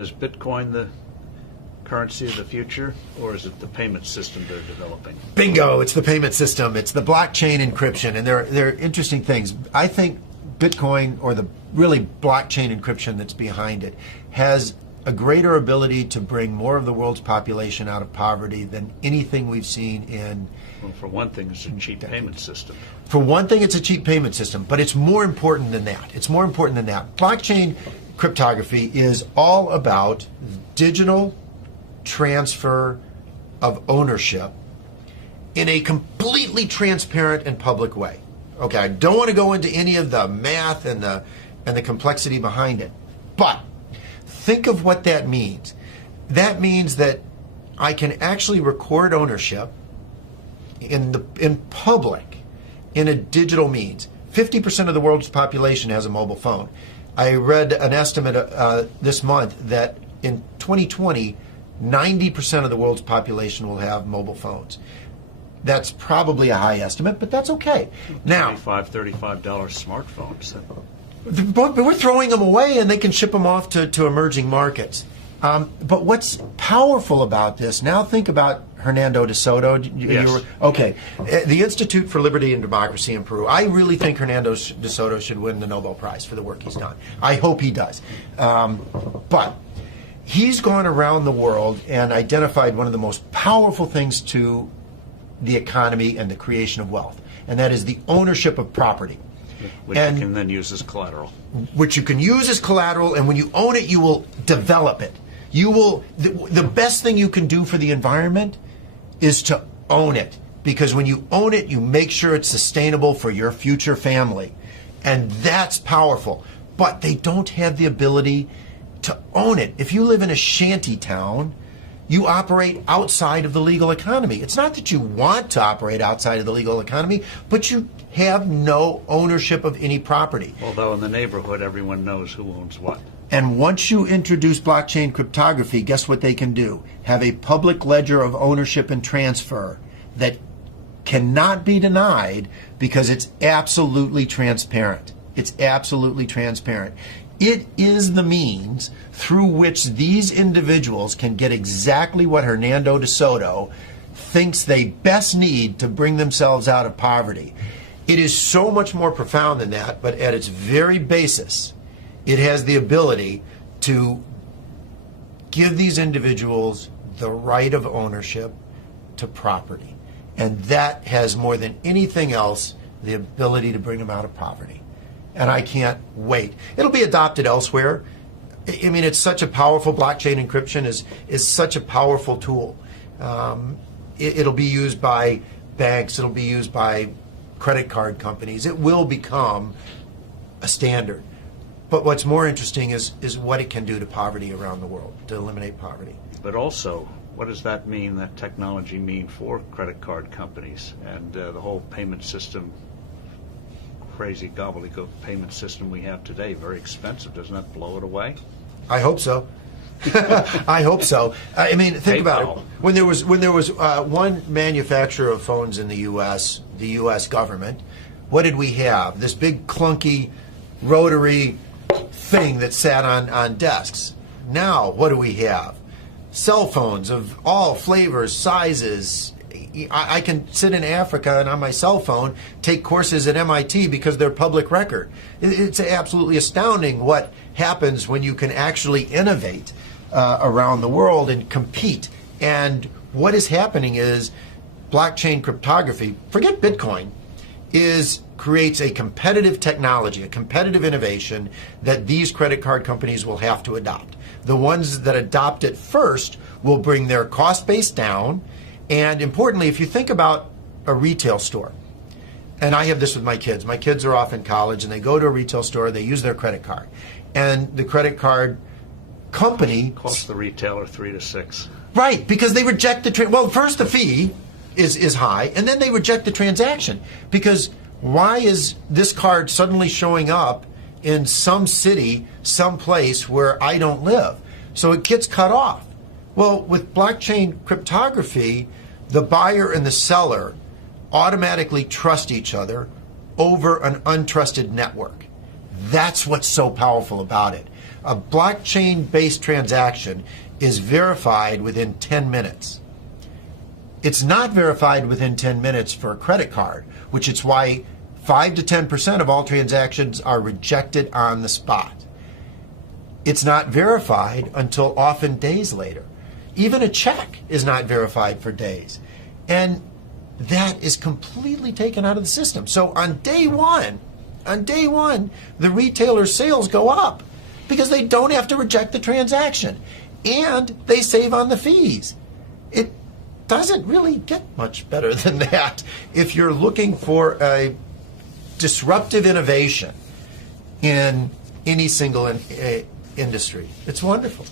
Is Bitcoin the currency of the future, or is it the payment system they're developing? Bingo! It's the payment system. It's the blockchain encryption, and they're interesting things. I think Bitcoin, or the really blockchain encryption that's behind it, has a greater ability to bring more of the world's population out of poverty than anything we've seen in. Well, for one thing, it's a cheap payment system. For one thing, it's a cheap payment system, but it's more important than that. It's more important than that. Blockchain cryptography is all about digital transfer of ownership in a completely transparent and public way. Okay, I don't want to go into any of the math and the complexity behind it, but think of what that means. That means that I can actually record ownership in public in a digital means. 50% of the world's population has a mobile phone. I read an estimate this month that in 2020, 90% of the world's population will have mobile phones. That's probably a high estimate, but that's okay. Now, $35 smartphones. But we're throwing them away, and they can ship them off to emerging markets. But what's powerful about this, now think about Hernando de Soto. Yes. Okay. The Institute for Liberty and Democracy in Peru. I really think Hernando de Soto should win the Nobel Prize for the work he's done. I hope he does. But he's gone around the world and identified one of the most powerful things to the economy and the creation of wealth, and that is the ownership of property. Which you can then use as collateral. Which you can use as collateral, and when you own it, you will develop it. You will. The best thing you can do for the environment is to own it, because when you own it, you make sure it's sustainable for your future family, and that's powerful. But they don't have the ability to own it. If you live in a shanty town, you operate outside of the legal economy. It's not that you want to operate outside of the legal economy, but you have no ownership of any property. Although in the neighborhood, everyone knows who owns what. And once you introduce blockchain cryptography, guess what they can do? Have a public ledger of ownership and transfer that cannot be denied because it's absolutely transparent. It's absolutely transparent. It is the means through which these individuals can get exactly what Hernando de Soto thinks they best need to bring themselves out of poverty. It is so much more profound than that, but at its very basis, it has the ability to give these individuals the right of ownership to property. And that has, more than anything else, the ability to bring them out of poverty. And I can't wait. It'll be adopted elsewhere. I mean, it's such a powerful, blockchain encryption is such a powerful tool. It'll be used by banks. It'll be used by credit card companies. It will become a standard. But what's more interesting is what it can do to poverty around the world, to eliminate poverty. But also, what does that mean, that technology mean for credit card companies and the whole payment system? Crazy gobbledygook payment system we have today, very expensive. Doesn't that blow it away? I hope so. I hope so. I mean, think about it. When there was one manufacturer of phones in the U.S., the U.S. government, what did we have? This big clunky rotary thing that sat on desks. Now, what do we have? Cell phones of all flavors, sizes. I can sit in Africa and on my cell phone take courses at MIT because they're public record. It's absolutely astounding what happens when you can actually innovate around the world and compete. And what is happening is blockchain cryptography, forget Bitcoin, creates a competitive technology, a competitive innovation that these credit card companies will have to adopt. The ones that adopt it first will bring their cost base down. And importantly, if you think about a retail store, and I have this with my kids are off in college and they go to a retail store, they use their credit card. And the credit card company costs the retailer $3 to $6. Right, because they reject well, first the fee is high, and then they reject the transaction. Because why is this card suddenly showing up in some city, some place where I don't live? So it gets cut off. Well, with blockchain cryptography, the buyer and the seller automatically trust each other over an untrusted network. That's what's so powerful about it. A blockchain-based transaction is verified within 10 minutes. It's not verified within 10 minutes for a credit card, which is why 5 to 10% of all transactions are rejected on the spot. It's not verified until often days later. Even a check is not verified for days. And that is completely taken out of the system. So on day one, the retailer's sales go up because they don't have to reject the transaction and they save on the fees. It doesn't really get much better than that if you're looking for a disruptive innovation in any single industry. It's wonderful.